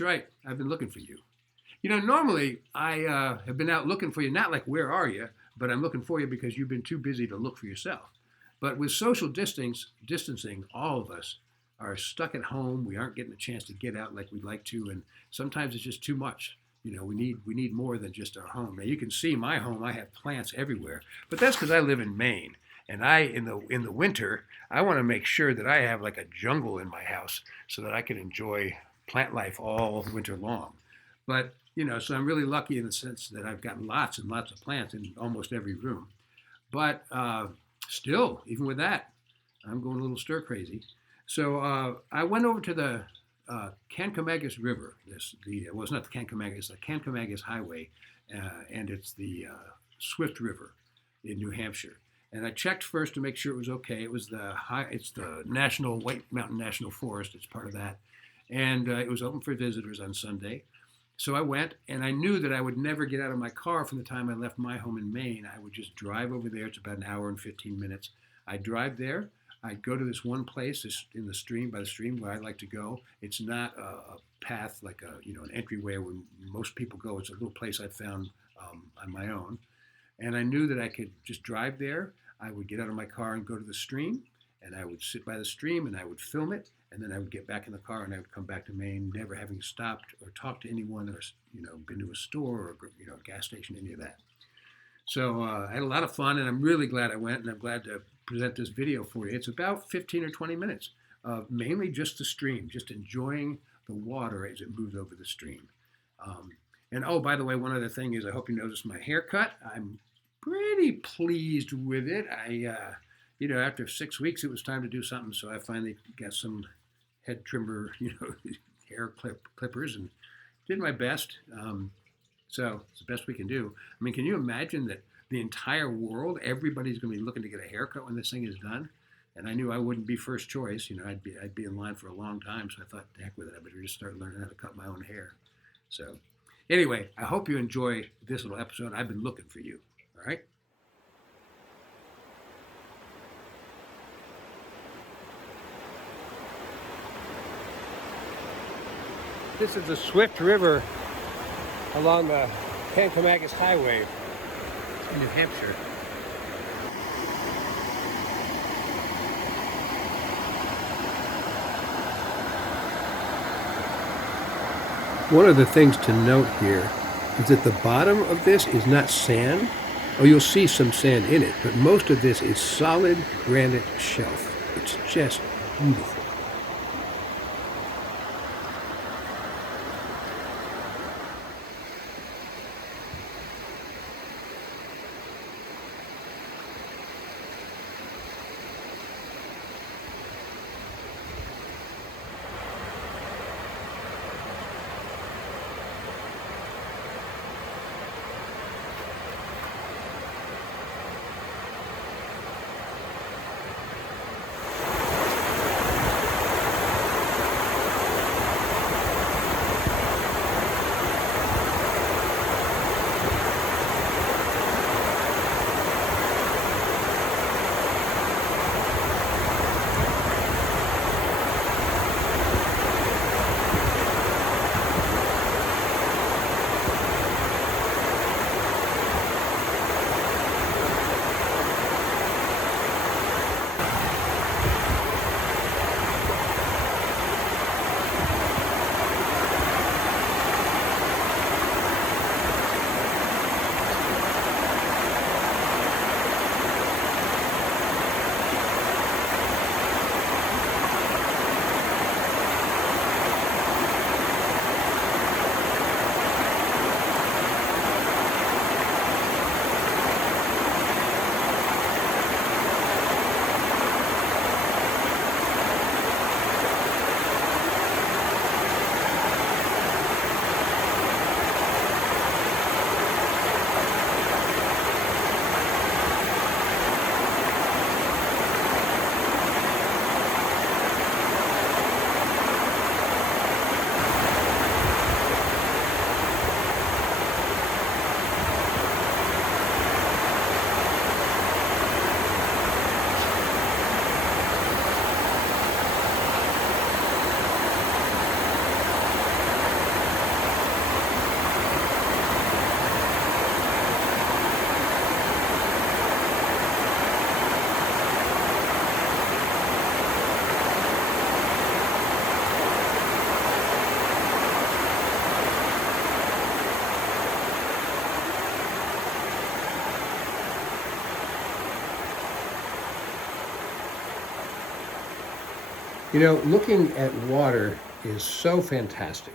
That's right. I've been looking for you. Normally I have been out looking for you, not like where are you, but I'm looking for you because you've been too busy to look for yourself. But with social distancing, all of us are stuck at home. We aren't getting a chance to get out like we'd like to, and sometimes it's just too much. We need more than just our home. Now you can see my home. I have plants everywhere, but that's because I live in Maine, and in the winter I want to make sure that I have like a jungle in my house so that I can enjoy plant life all winter long. But so I'm really lucky in the sense that I've got lots and lots of plants in almost every room. But still, even with that, I'm going a little stir crazy. So I went over to the Kancamagus River. Well, it's not the Kancamagus, it's the Kancamagus Highway, and it's the Swift River in New Hampshire. And I checked first to make sure it was okay. It's the National White Mountain National Forest. It's part of that, and it was open for visitors on Sunday. So I went, and I knew that I would never get out of my car from the time I left my home in Maine. I would just drive over there. It's about an hour and 15 minutes. I'd drive there. I'd go to this one place in the stream, by the stream, where I like to go. It's not a path like an entryway where most people go. It's a little place I found on my own. And I knew that I could just drive there. I would get out of my car and go to the stream, and I would sit by the stream, and I would film it. And then I would get back in the car and I would come back to Maine, never having stopped or talked to anyone or been to a store or a gas station, any of that. So I had a lot of fun, and I'm really glad I went, and I'm glad to present this video for you. It's about 15 or 20 minutes of mainly just the stream, just enjoying the water as it moves over the stream. And oh, by the way, one other thing is I hope you noticed my haircut. I'm pretty pleased with it. After 6 weeks, it was time to do something, so I finally got some head trimmer, hair clippers, and did my best. So it's the best we can do. I mean, can you imagine that the entire world, everybody's going to be looking to get a haircut when this thing is done? And I knew I wouldn't be first choice. I'd be in line for a long time. So I thought, the heck with it, I better just start learning how to cut my own hair. So anyway, I hope you enjoy this little episode. I've been looking for you. All right. This is the Swift River along the Kancamagus Highway in New Hampshire. One of the things to note here is that the bottom of this is not sand. Oh, you'll see some sand in it, but most of this is solid granite shelf. It's just beautiful. Looking at water is so fantastic.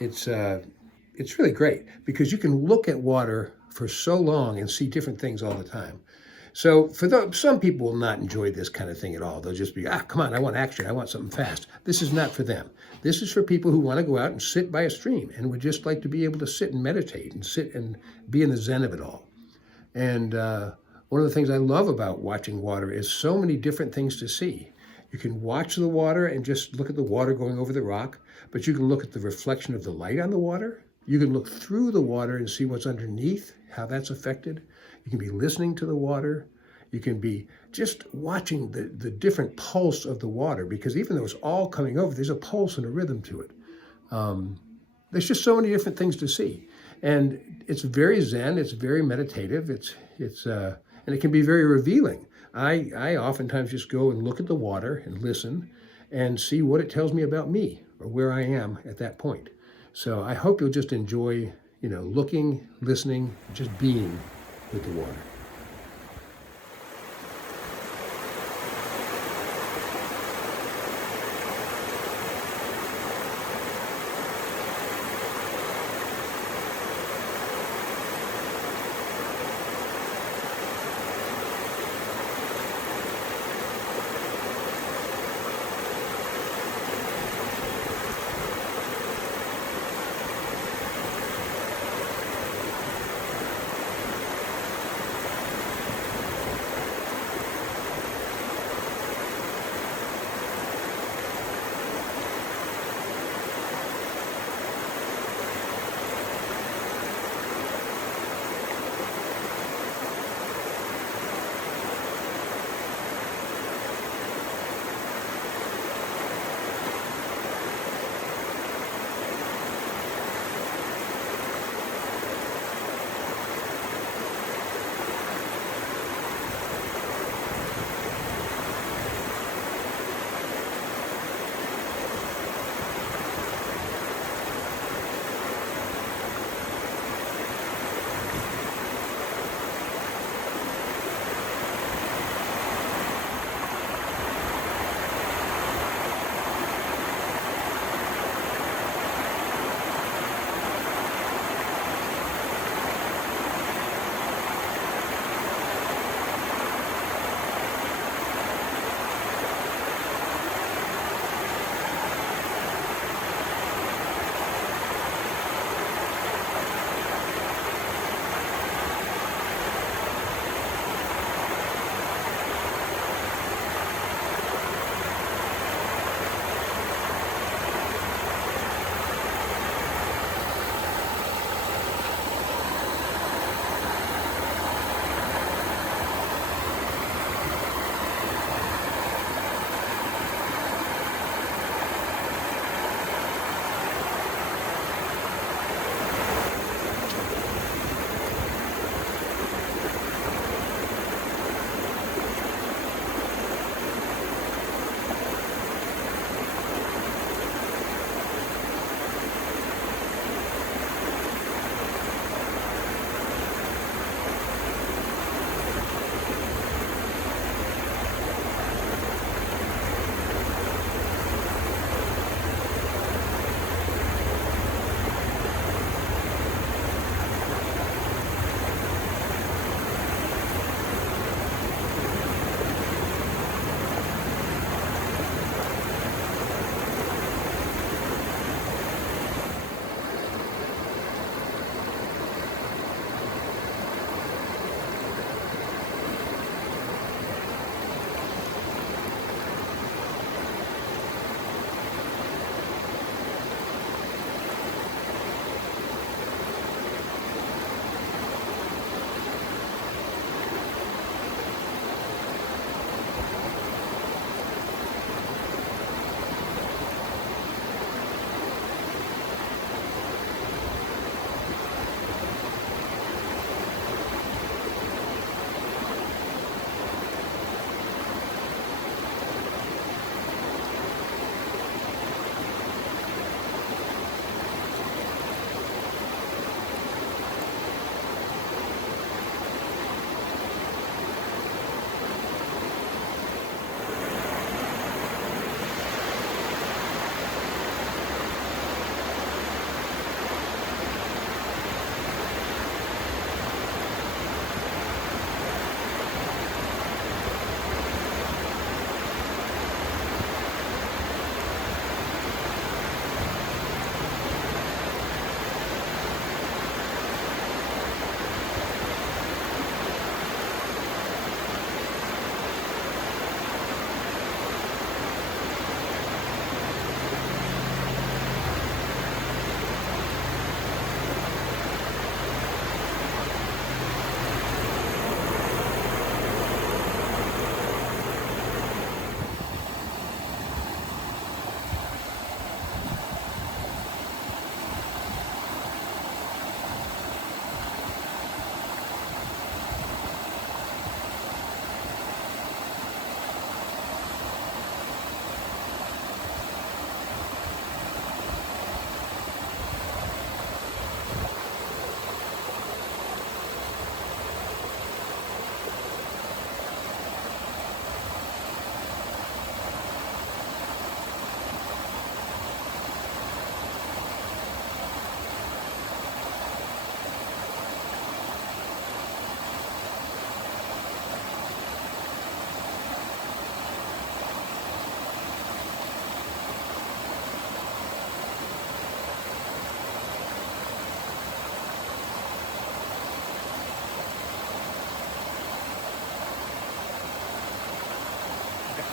It's uh, it's really great because you can look at water for so long and see different things all the time. So some people will not enjoy this kind of thing at all. They'll just be, come on, I want action. I want something fast. This is not for them. This is for people who want to go out and sit by a stream and would just like to be able to sit and meditate and sit and be in the zen of it all. And one of the things I love about watching water is so many different things to see. You can watch the water and just look at the water going over the rock, but you can look at the reflection of the light on the water. You can look through the water and see what's underneath, how that's affected. You can be listening to the water. You can be just watching the different pulse of the water, because even though it's all coming over, there's a pulse and a rhythm to it. There's just so many different things to see. And it's very zen, it's very meditative, and it can be very revealing. I oftentimes just go and look at the water and listen and see what it tells me about me or where I am at that point. So I hope you'll just enjoy, looking, listening, just being with the water.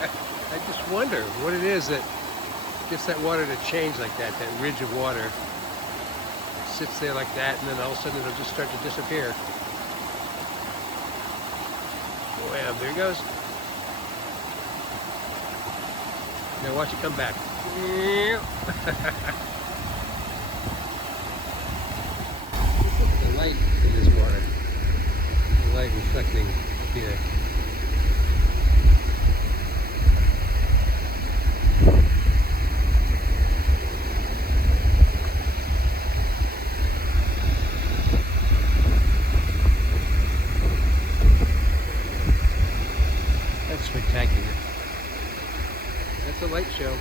I just wonder what it is that gets that water to change like that, that ridge of water. Sits there like that, and then all of a sudden it'll just start to disappear. Well, there it goes. Now watch it come back. Look at the light in this water. The light reflecting here. That's spectacular. That's a light show.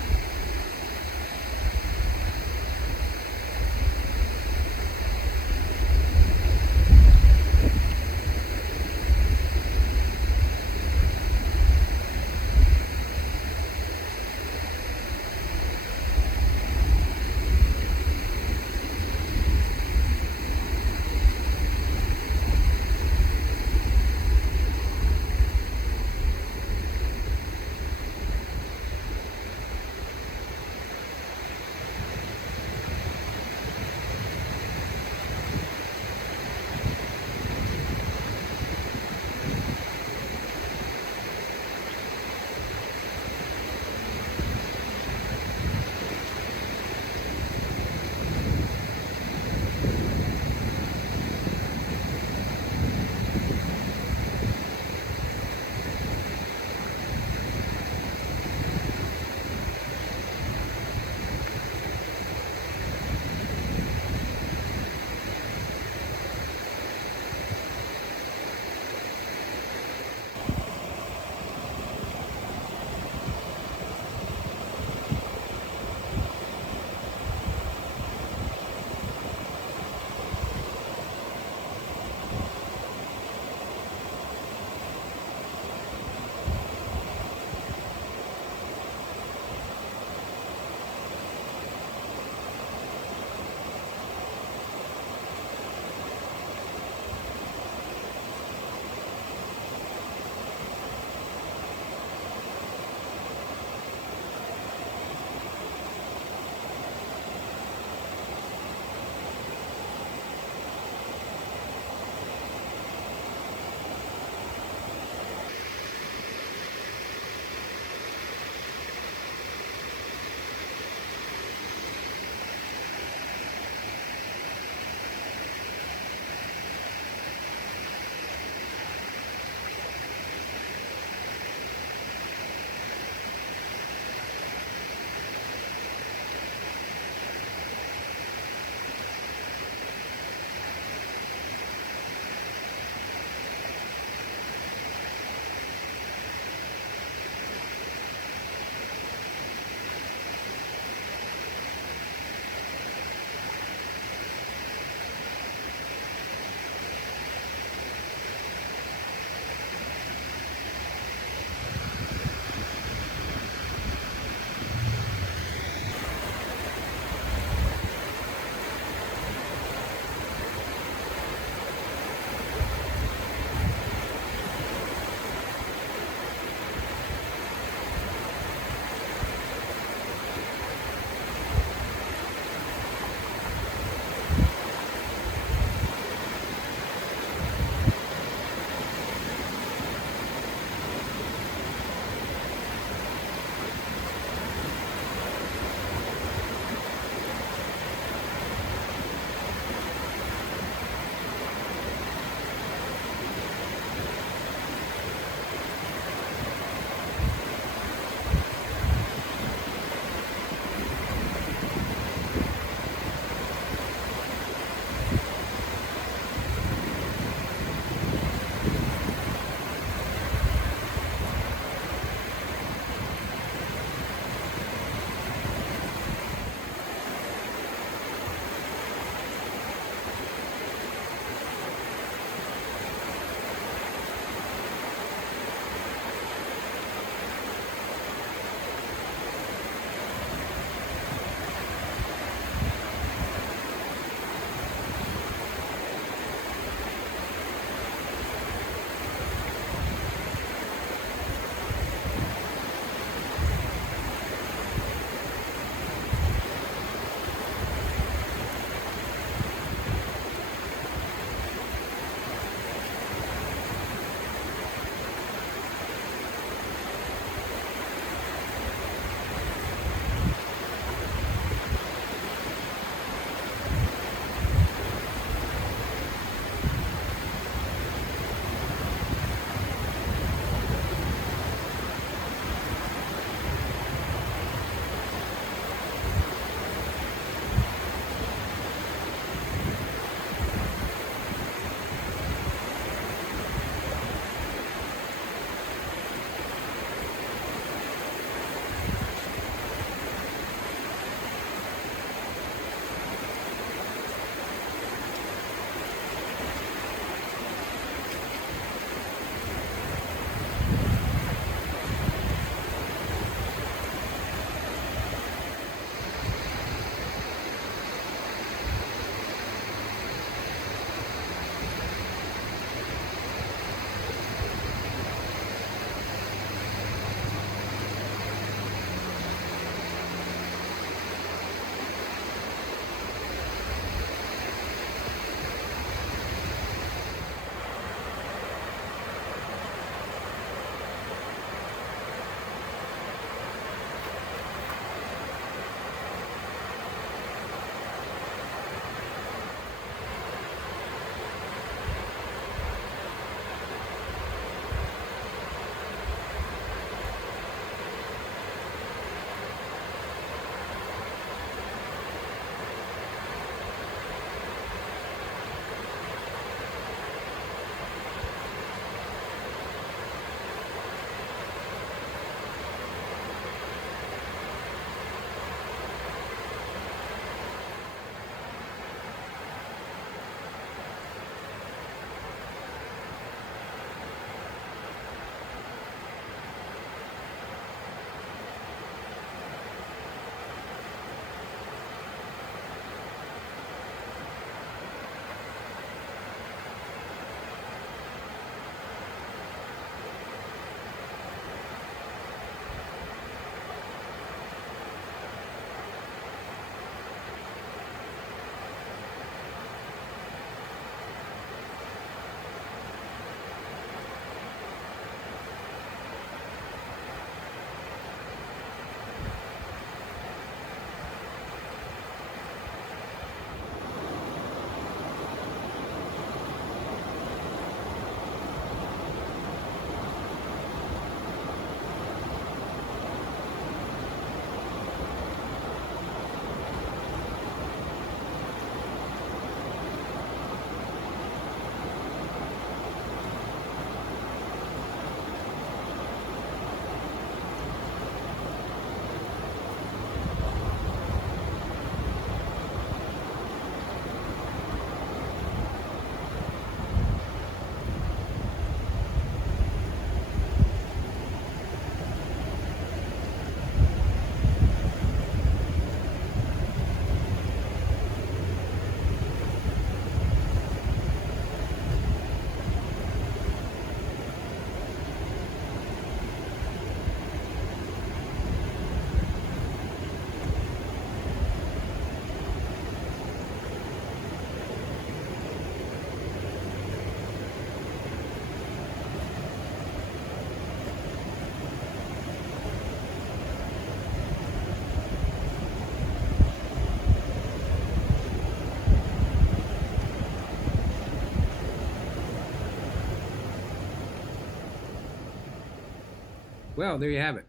Well, there you have it.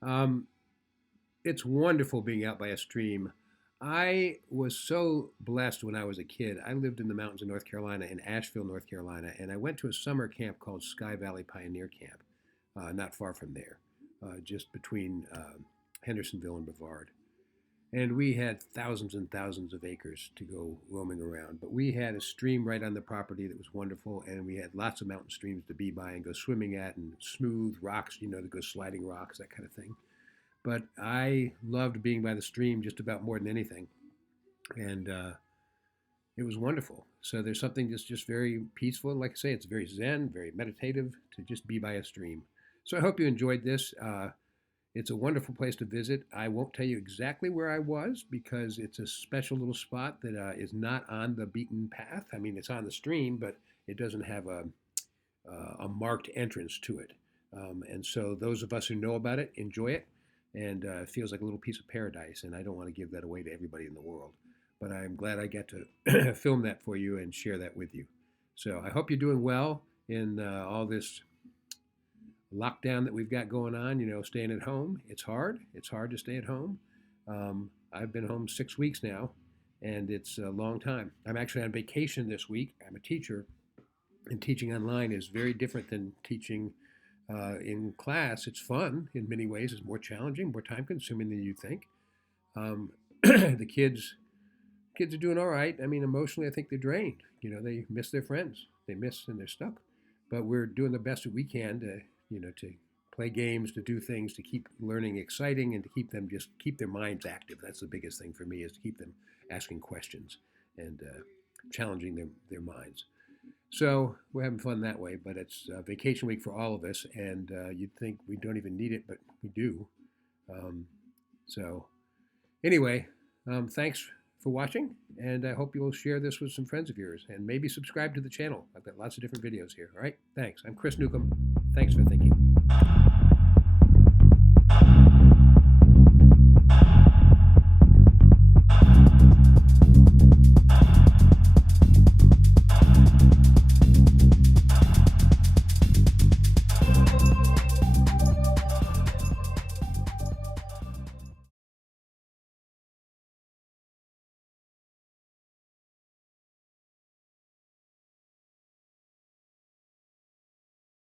Um, it's wonderful being out by a stream. I was so blessed when I was a kid. I lived in the mountains of North Carolina, in Asheville, North Carolina, and I went to a summer camp called Sky Valley Pioneer Camp, not far from there, just between Hendersonville and Brevard. And we had thousands and thousands of acres to go roaming around. But we had a stream right on the property that was wonderful, and we had lots of mountain streams to be by and go swimming at, and smooth rocks, to go sliding rocks, that kind of thing. But I loved being by the stream just about more than anything, and it was wonderful. So there's something just very peaceful. Like I say, it's very zen, very meditative to just be by a stream. So I hope you enjoyed this. It's a wonderful place to visit. I won't tell you exactly where I was because it's a special little spot that is not on the beaten path. I mean, it's on the stream, but it doesn't have a marked entrance to it. And so those of us who know about it enjoy it, and it feels like a little piece of paradise. And I don't want to give that away to everybody in the world, but I'm glad I get to film that for you and share that with you. So I hope you're doing well in all this lockdown that we've got going on, staying at home. It's hard. It's hard to stay at home. I've been home 6 weeks now, and it's a long time. I'm actually on vacation this week. I'm a teacher, and teaching online is very different than teaching in class. It's fun in many ways. It's more challenging, more time consuming than you think. The kids are doing all right. I mean, emotionally, I think they're drained. They miss their friends. They miss and they're stuck. But we're doing the best that we can to play games, to do things, to keep learning exciting, and to keep their minds active. That's the biggest thing for me, is to keep them asking questions and challenging their minds. So we're having fun that way, but it's vacation week for all of us, and you'd think we don't even need it, but we do. So anyway, thanks for watching, and I hope you'll share this with some friends of yours, and maybe subscribe to the channel. I've got lots of different videos here. All right, thanks. I'm Chris Newcomb. Thanks for thinking.